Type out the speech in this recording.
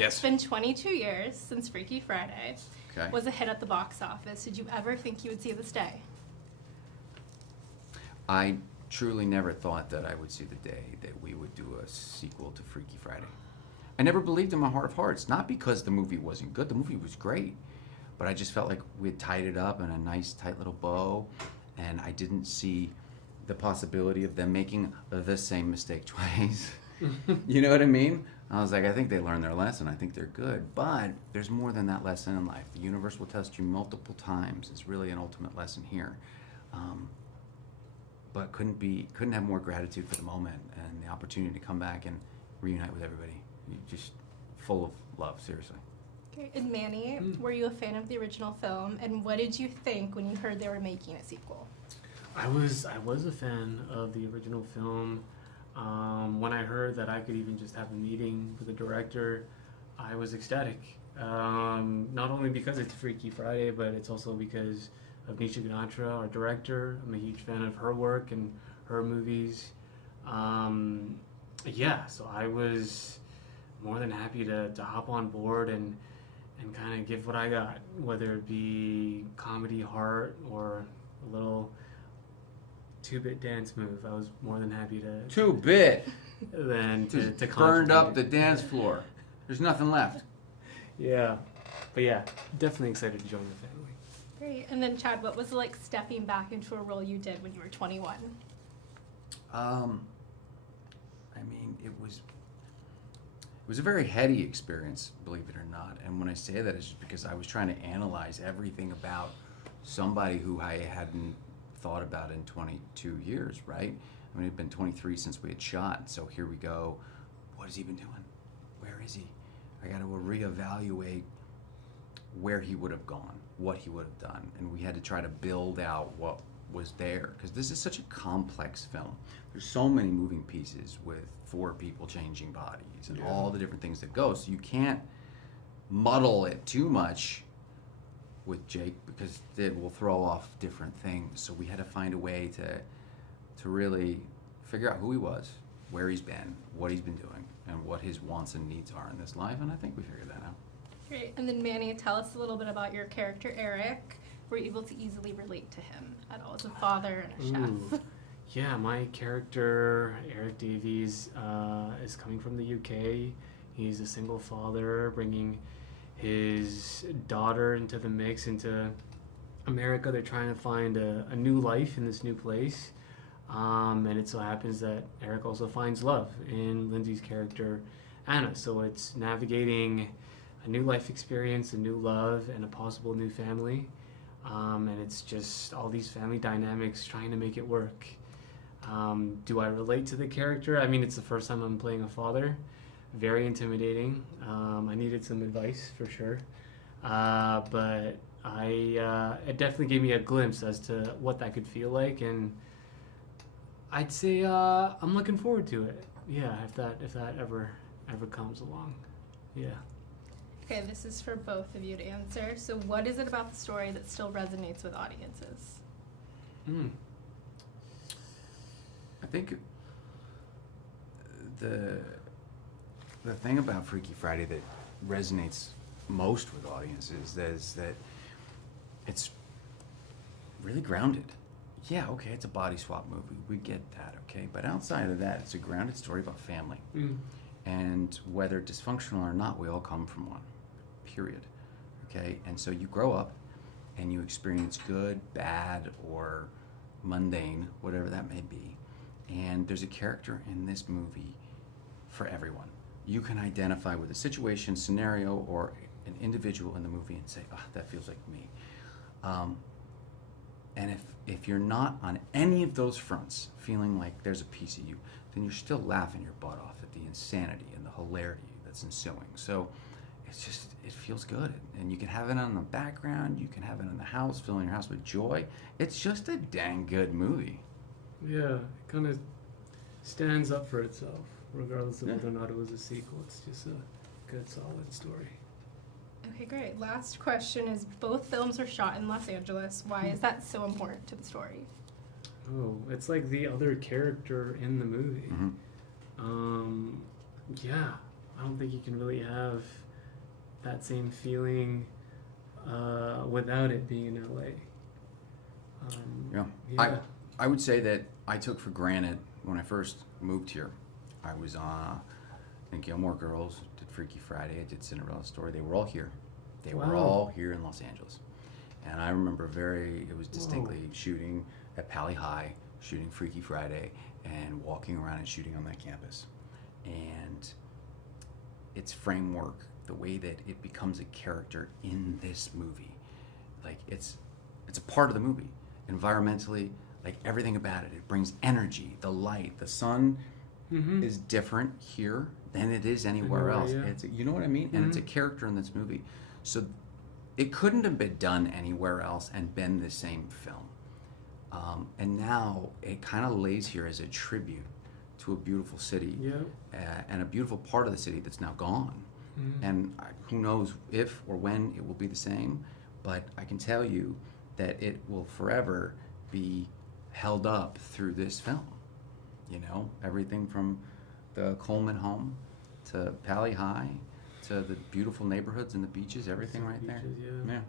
Yes. It's been 22 years since Freaky Friday Okay. was a hit at the box office. Did you ever think you would see this day? I truly never thought that I would see the day that we would do a sequel to Freaky Friday. I never believed in my heart of hearts, not because the movie wasn't good, the movie was great, but I just felt like we had tied it up in a nice tight little bow, and I didn't see the possibility of them making the same mistake twice. You know what I mean? I was like, I think they learned their lesson. I think they're good. But there's more than that lesson in life. The universe will test you multiple times. It's really an ultimate lesson here. But couldn't have more gratitude for the moment and the opportunity to come back and reunite with everybody. Just full of love, seriously. Okay. And Manny, were you a fan of the original film? And what did you think when you heard they were making a sequel? I was a fan of the original film. When I heard that I could even just have a meeting with the director, I was ecstatic. Not only because it's Freaky Friday, but it's also because of Nisha Ganatra, our director. I'm a huge fan of her work and her movies. So I was more than happy to hop on board and kind of give what I got, whether it be comedy, heart, or a little 2-bit dance move. I was more than happy to 2-bit. Then to Burned up the contribute. dance floor. There's nothing left. Yeah, but yeah, definitely excited to join the family. Great. And then Chad, what was it like stepping back into a role you did when you were 21? I mean, it was a very heady experience, believe it or not. And when I say that, it's just because I was trying to analyze everything about somebody who I hadn't thought about in 22 years, right? I mean, it had been 23 since we had shot, so here we go. What has he been doing? Where is he? I got to reevaluate where he would have gone, what he would have done, and we had to try to build out what was there, because this is such a complex film. There's so many moving pieces with 4 people changing bodies and all the different things that go, so you can't muddle it too much with Jake because it will throw off different things. So we had to find a way to really figure out who he was, where he's been, what he's been doing, and what his wants and needs are in this life, and I think we figured that out. Great. And then Manny, tell us a little bit about your character Eric. Were you able to easily relate to him at all as a father and a chef? Yeah, my character, Eric Davies, is coming from the UK. He's a single father, bringing his daughter into the mix, into America. They're trying to find a new life in this new place. And it so happens that Eric also finds love in Lindsay's character, Anna. So it's navigating a new life experience, a new love, and a possible new family. And it's just all these family dynamics trying to make it work. Do I relate to the character? I mean, it's the first time I'm playing a father. Very intimidating. I needed some advice for sure. But it definitely gave me a glimpse as to what that could feel like, and I'd say I'm looking forward to it. Yeah, if that ever comes along. Yeah. Okay, this is for both of you to answer. So what is it about the story that still resonates with audiences? I think the thing about Freaky Friday that resonates most with audiences is that it's really grounded. Yeah, okay, it's a body swap movie. We get that, okay? But outside of that, it's a grounded story about family. And whether dysfunctional or not, we all come from one, period. Okay? And so you grow up and you experience good, bad, or mundane, whatever that may be. And there's a character in this movie for everyone. You can identify with a situation, scenario, or an individual in the movie and say, oh, that feels like me. And if you're not on any of those fronts feeling like there's a piece of you, then you're still laughing your butt off at the insanity and the hilarity that's ensuing. So it's just, it feels good. And you can have it on the background, you can have it in the house, filling your house with joy. It's just a dang good movie. Yeah, it kind of stands up for itself, regardless of whether or not it was a sequel. It's just a good, solid story. Okay, great. Last question is, both films are shot in Los Angeles. Why is that so important to the story? Oh, it's like the other character in the movie. Mm-hmm. Yeah, I don't think you can really have that same feeling without it being in LA. Yeah. I would say that I took for granted when I first moved here. I was in Gilmore Girls, did Freaky Friday, I did Cinderella Story. They were all here. They were all here in Los Angeles. And I remember it was distinctly shooting at Pali High, shooting Freaky Friday, and walking around and shooting on that campus. And its framework, the way that it becomes a character in this movie, like it's a part of the movie. Environmentally, like everything about it brings energy, the light, the sun is different here than it is anywhere else. Yeah. It's, you know what I mean? And it's a character in this movie. So it couldn't have been done anywhere else and been the same film. And now it kind of lays here as a tribute to a beautiful city and a beautiful part of the city that's now gone. And who knows if or when it will be the same, but I can tell you that it will forever be held up through this film. You know, everything from the Coleman home to Pali High to the beautiful neighborhoods and the beaches, everything right there. Yeah. Yeah.